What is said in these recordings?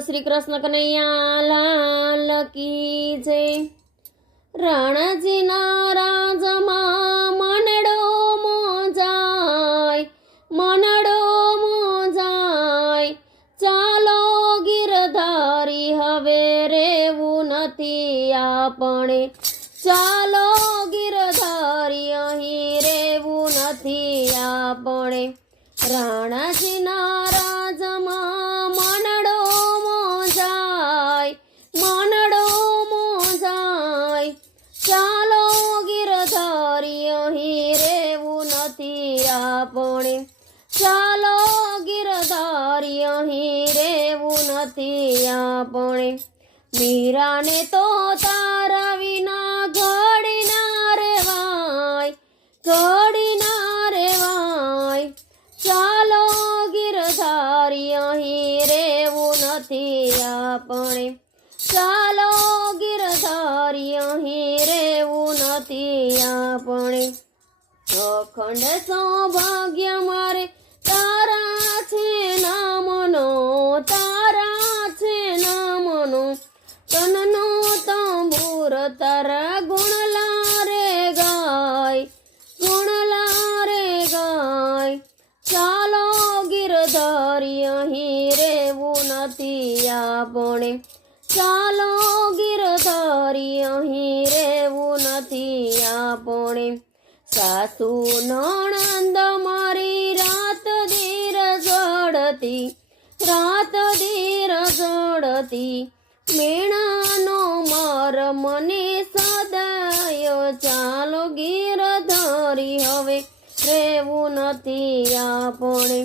श्री कृष्ण कन्हैया लाल की जय। राणाजीना राजमा मनडो मोजाय चालो गिरधारी हवे रेवुं नथी आपणे चालो गिरधारी अहीं रेवुं नथी आपणे। राणाजीना राजमा मनडो मोजाय चालो गिरधारी अहीं रेवुं नथी आपणे चालो गिरधारी अहीं रेवुं नथी आपणे। मीराने तो तारा विना घड़ी ना रेवाय चालो गिरधारी अहीं रेवुं नथी आपणे चालो गिरधारी अहीं रेवुं नथी आपणे। अखंड सौभाग्य मारे तारा छे नामनो तननो तंबूर तारा गुणला रे गाय चालो गिरधारी अहीं रेवुं नथी आपणे चालो गिरधारी अहीं रेवुं नथी आपणे। सासू नणंद मारी रात धीर जड़ती मेणानो मार मने सदाय चालो गिरधारी हवे रेवुं नथी आपणे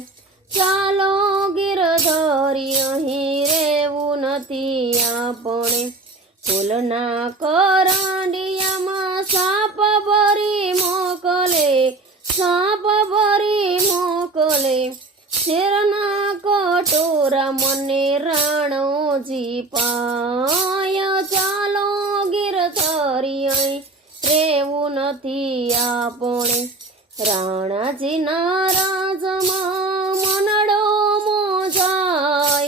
चालो गिरधारी अहीं रेवुं नथी आपणे। फूलना करांडियामां साप भरी मोकले शेरना कटोरा मने राणोजी पाय चालो गिरधारी अहीं रेवुं नथी आपणे। राणाजीना राजमां मनडो मोजाय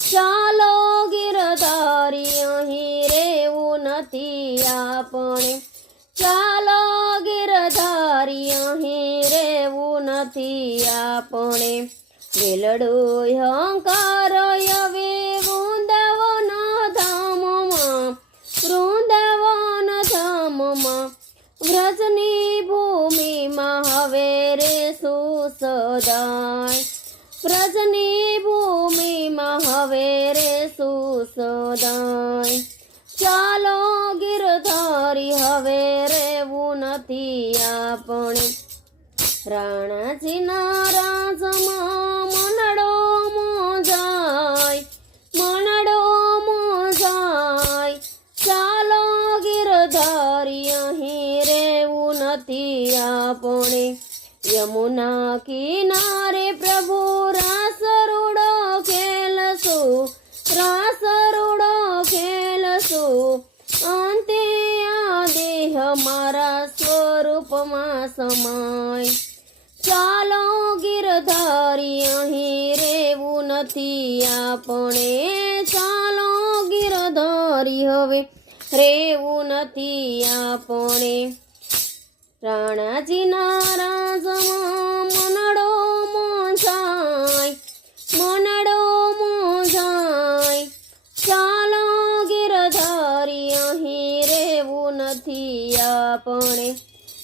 चालो गिरधारी अहीं रेवुं नथी आपणे चालो गिरधारी अहीं रेवुं नथी आपणे। वेलडो हंकार हवे वृंदावन धाममां व्रजनी भूमिमां हवे रे सुसदाय व्रजनी भूमिमां हवे रे सुसदाय चालो गिरधारी हवे रेवुं नथी आपणे। राणाजीना राजमां मनडो मोजाय चालो गिरधारी अहीं रेवुं नथी आपणे। यमुना किनारे प्रभु रासरूडो खेलशो अंते आ देह मारा स्वरूपमां समाय चालो गिरधारी अहीं रेवुं नथी आपणे चालो गिरधारी हवे रेवुं नथी आपणे। राणाजीना राजमां मनडो मोजाय चालो गिरधारी अहीं रेवुं नथी आपणे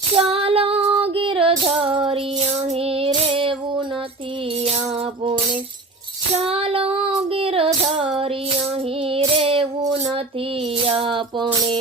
चालो गिरधारी अहीं रेवुं नथी आपणे चालो गिरधारी अहीं रेवुं नथी आपणे।